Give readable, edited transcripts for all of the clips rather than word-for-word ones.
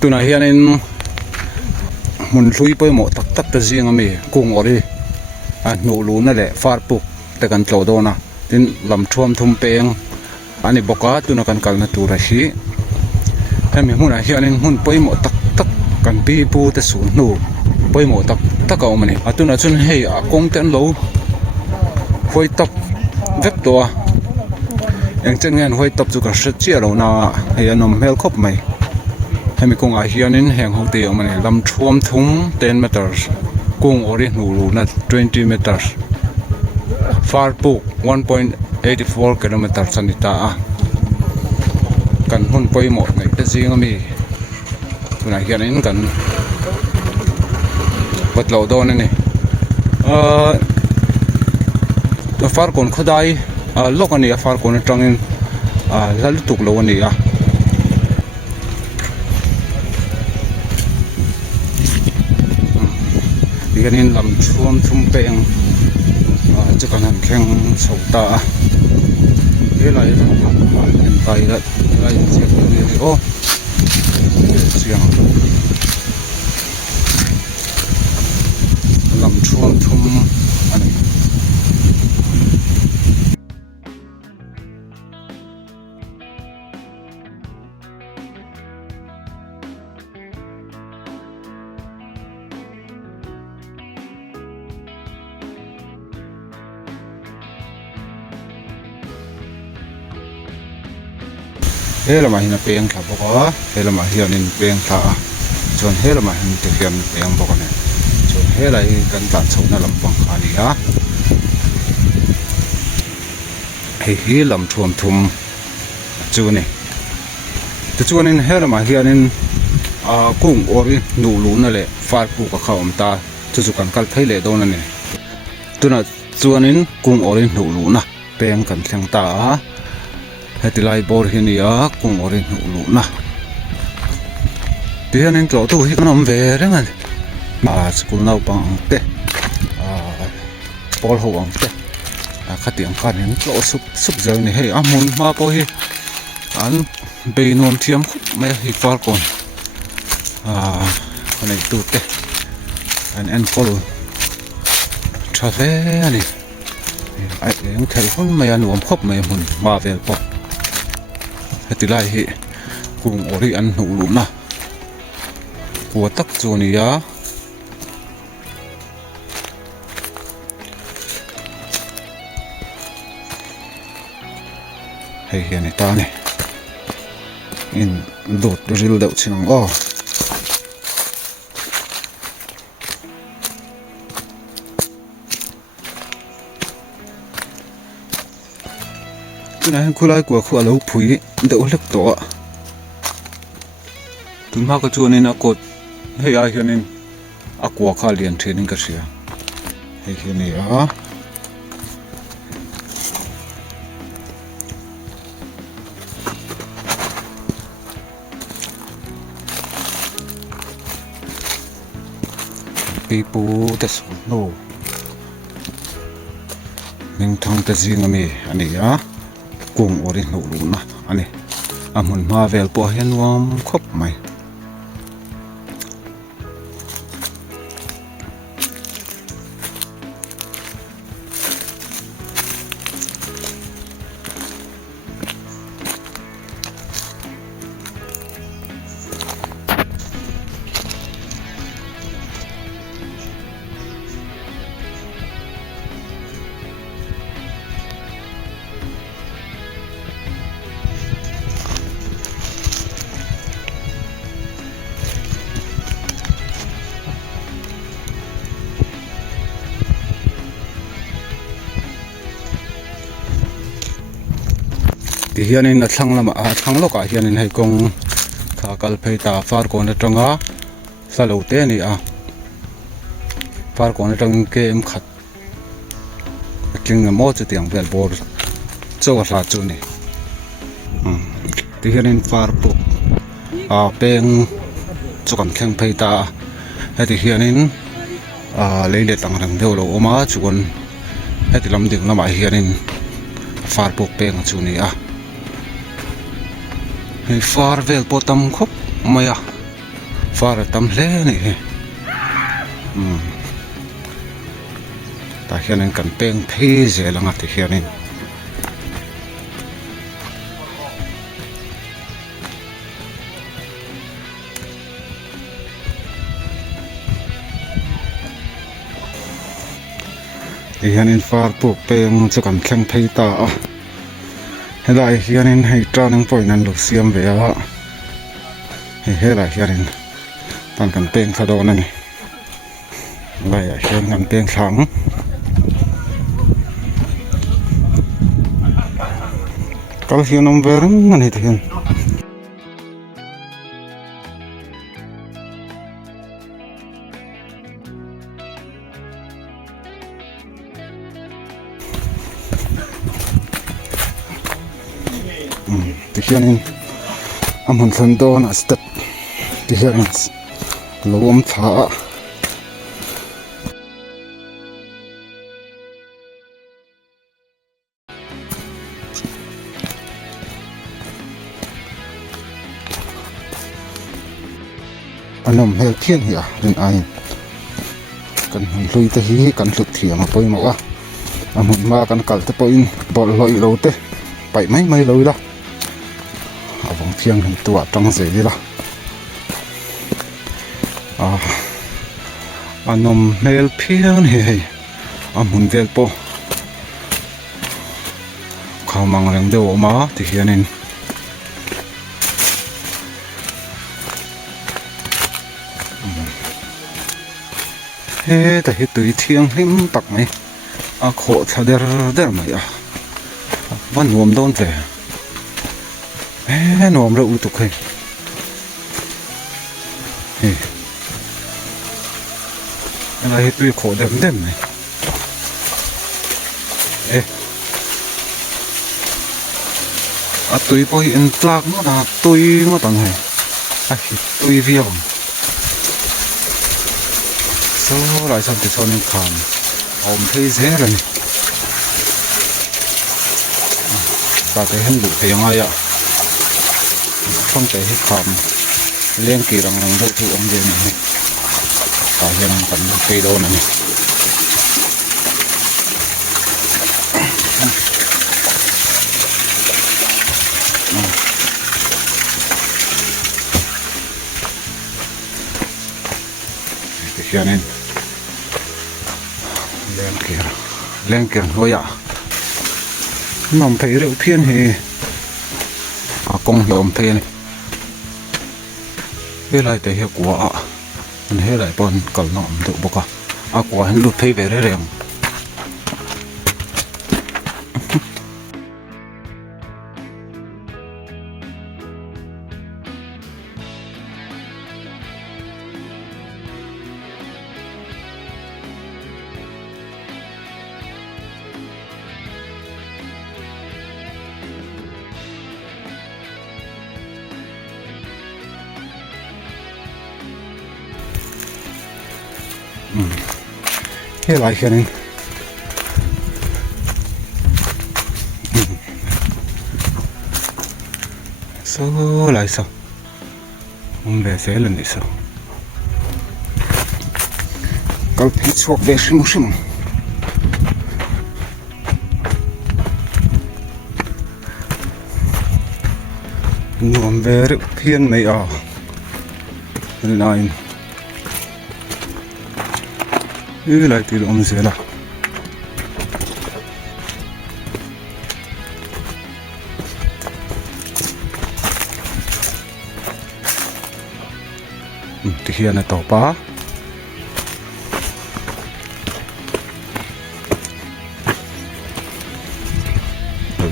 tuna hianin mun hlui poimo tak tak ta zinga mi kung ori a nu lu na le far puk te kan tlo dona tin lam thuam thum peng ani boka tuna kan kalna tura hi hemi hmun a hianin hmun poimo tak tak kan pi pu te su nu poimo tak tak a awmani atuna chun hei a kong ten lo hoi top vek to eng chen ngen hoi top chu ka hret chia lo na hei anom hmel khop mai hemi kung a hianin heng ho te awmani lam thuam thum 10 meters kung ori nu lu na 20 meters far puk 1.84 kilometers sanita a kan hun poimo ngai te zinga mi tuna hianin kan patlo don ani far kon khodai lok ani far kon tangin lal tuk lo ani a hianin lam thuam thum peng chu kan han kheng chhota helai en tai la lai chek ni o chiang lam thuam thum ani helama hina peng tha boka helama hianin peng tha chon helama hin te hian peng boka ne chon helai kan tan chona lampang khani a hi lam thuam thum chu ne tu chuanin helama hianin kung ori nu lu na le far pu ka khawm ta chu kan kal thei le don ne tuna chuanin kung ori nu lu na peng kan thleng ta heti lai bor hinia kung ori nu lu na tianin tlo tu hi kanom ve rengan school nau pang te pol ho ang te khatiang khan hin tlo sup zel ni hei amun ma po hi an be nom thiam khup mai hi far kon anei tu te an en kol trafe ani ai eng thei hon mai an nuam khop mai mun ma vel po heti lai hi kung ori an nu lu na của tắc chu ni ya hei hian ni ta ni in dot ril deuh chinang o tuna hen khulai kwa khu alo phui deuh hlek to tun ma ka chuanin a kot hei a hianin a kwa kha lian thenin ka hria hei hian ni a pipu te su no ning thang te zinga mi ani a kung ori nu lu na ani amun ma vel po hian nuam khop mai ti hianin a thlang lama a thlang loka hianin hei kong tha kal phei ta far kon atanga salo te ni a far kon atang ke em khat tling mo chu tiang vel bor chaw hla chu ni ti hianin far pu a peng chu kan thleng phei ta heti hianin leile tang rang deuh lo oma chuan heti lam ding lama hianin far pu peng chu ni a hei far vel potam khop maya far tam hle ni ta hianin kan peng phei zelanga ti hianin hianin far pu peng chu kan thleng phei ta a helai hianin hei traning point an lu siam ve a helai hianin tan kan peng thadon ani lai a hian kan peng thlang kal hianom verang ani ti hian ti hianin amun thlan don a step ti hianin lo om tha anom hel phian hi a rin ai kan hlui te hi kan hlut thiam a poimo a amun ma kan kal te poin bol loi lo te pai mai loi la avong thiang hin tua tang ze li la anom hel phian hi amun vel po khamang reng de ma ti hianin he ta hi tui thiang hlim tak mai a kho tha der mai a van nuam don ve he nuam ra u tu khai he la hi tui kho dem mai a tui poi in tlak no na tui mo tan hai a hi tui viam so lại xong thì son khám ôm thấy dễ rồi ta cái hình đủ thấy ngay ạ không thể hết khám liên kỳ rằng đôi thứ ông gì này ta hiện vẫn cây đô này hiện nên lên kia thôi ạ nằm thấy rượu thiên thì công hiệu thế này cái này thể hiệu quả mình hết lại bọn cẩn nọ tự bốc quả hắn lụt thấy về đấy rèm thế lại hiện số lại sao không về sẽ lần này sao kalau pitchfork về sim nuông về được thiên mấy à này lại từ ông sẽ là thì hiện là tàu ba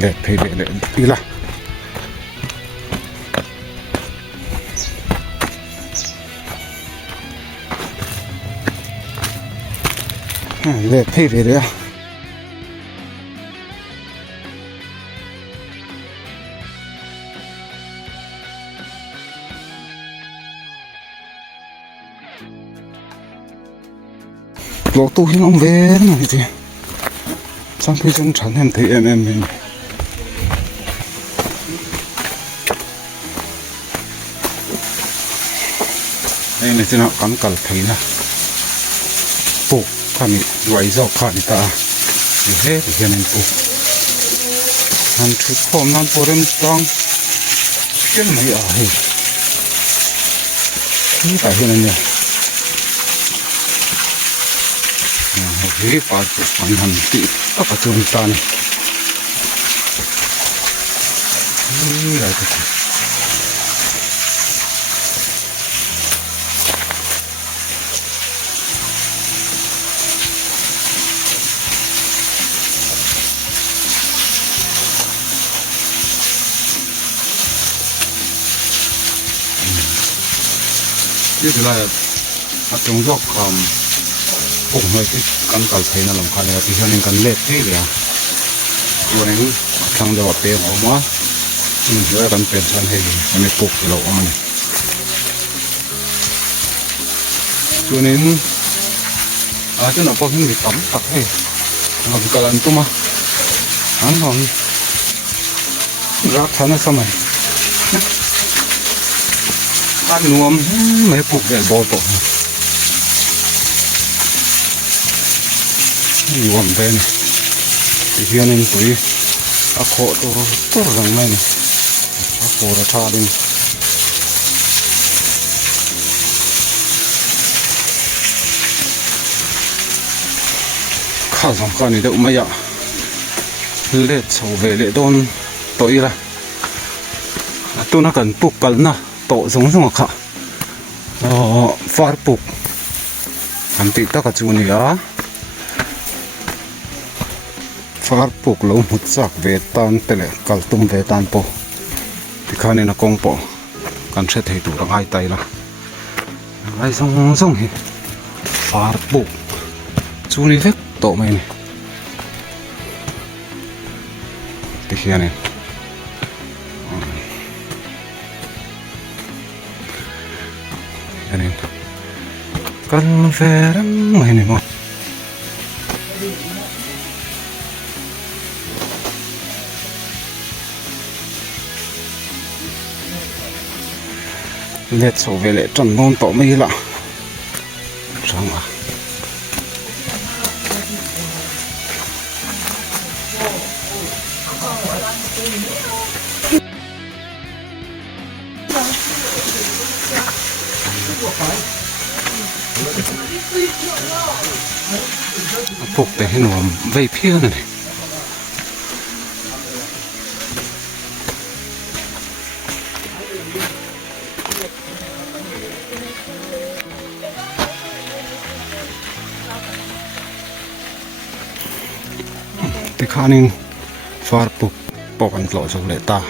để thấy để đi là để thấy về đấy lỗ tu hin ông về mà thì trong khi chân chắn em thấy em mình này thế nào cắn cẩn thấy nè phụ khăn quay dọc khăn ta thì hết thì hiện nay phụ ăn chút hôm nan phụ em tăng cái này ở đây như phải hiện nay nhỉ cái phải ăn hành tị tất cả chúng ta này như này thôi cái thứ này ở trong dọc cũng hơi cái căn cầu thấy nó làm khai là thì cho nên cần lết thế kìa rồi này thằng đầu bèo ở má rồi cần bèo sang hay anh ấy phục thì lỗ này cho nên cho nó có những cái tắm tắc hay làm cái lần tôi mà ăn không rác thằng nó sao mày ăn nuông mấy phục để bỏ tổ nuông về này thì hiện nay tụi khổ tôi rằng này khổ là tha đi khá rằng cái này đâu mấy ạ lệ sầu về lệ đôn tội là tôi nó cần phục cần nào tổ giống giống khả phát phục anh chị tất cả chú này á phát phục lâu một sắc về tan tele cả tung về tan po thì khai này là công po cần sẽ thấy đủ được hai tay là hai giống giống thì phát phục chú này hết tổ mày này thì khi này nên cần về lắm mày này mà lết sổ về lệ trần nôn tổ mấy lạ rằng à phục để nó vây phía này thì khả năng phát phục bỏกันlộ trong lệ ta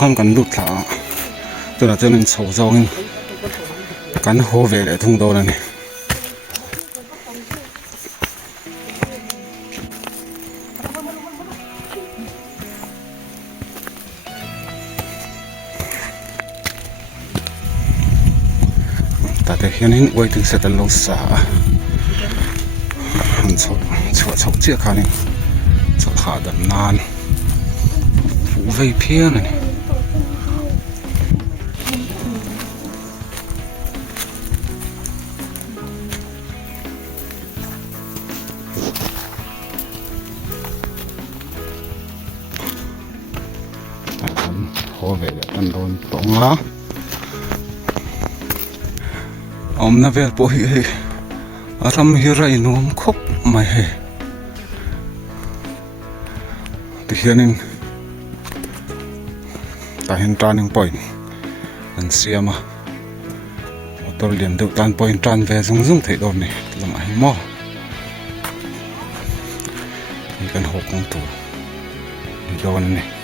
không cần lụt là tôi là cho nên sầu rong cắn hô về lại thùng đồ này này ta thấy hiện nay quay từ sẽ tận lâu xa hắn sầu chia khả năng sầu khá đậm nan phụ vây phía này hồ về để ăn đồn tổng lá ông na về bồi aram hirai nuông khóc mày hè thì hiện nay ta hiện turning point anh xem mà tôi liền được turn point turn về dùng thể đồn này làm ảnh mò thì cần hộp công thủ thì đồn này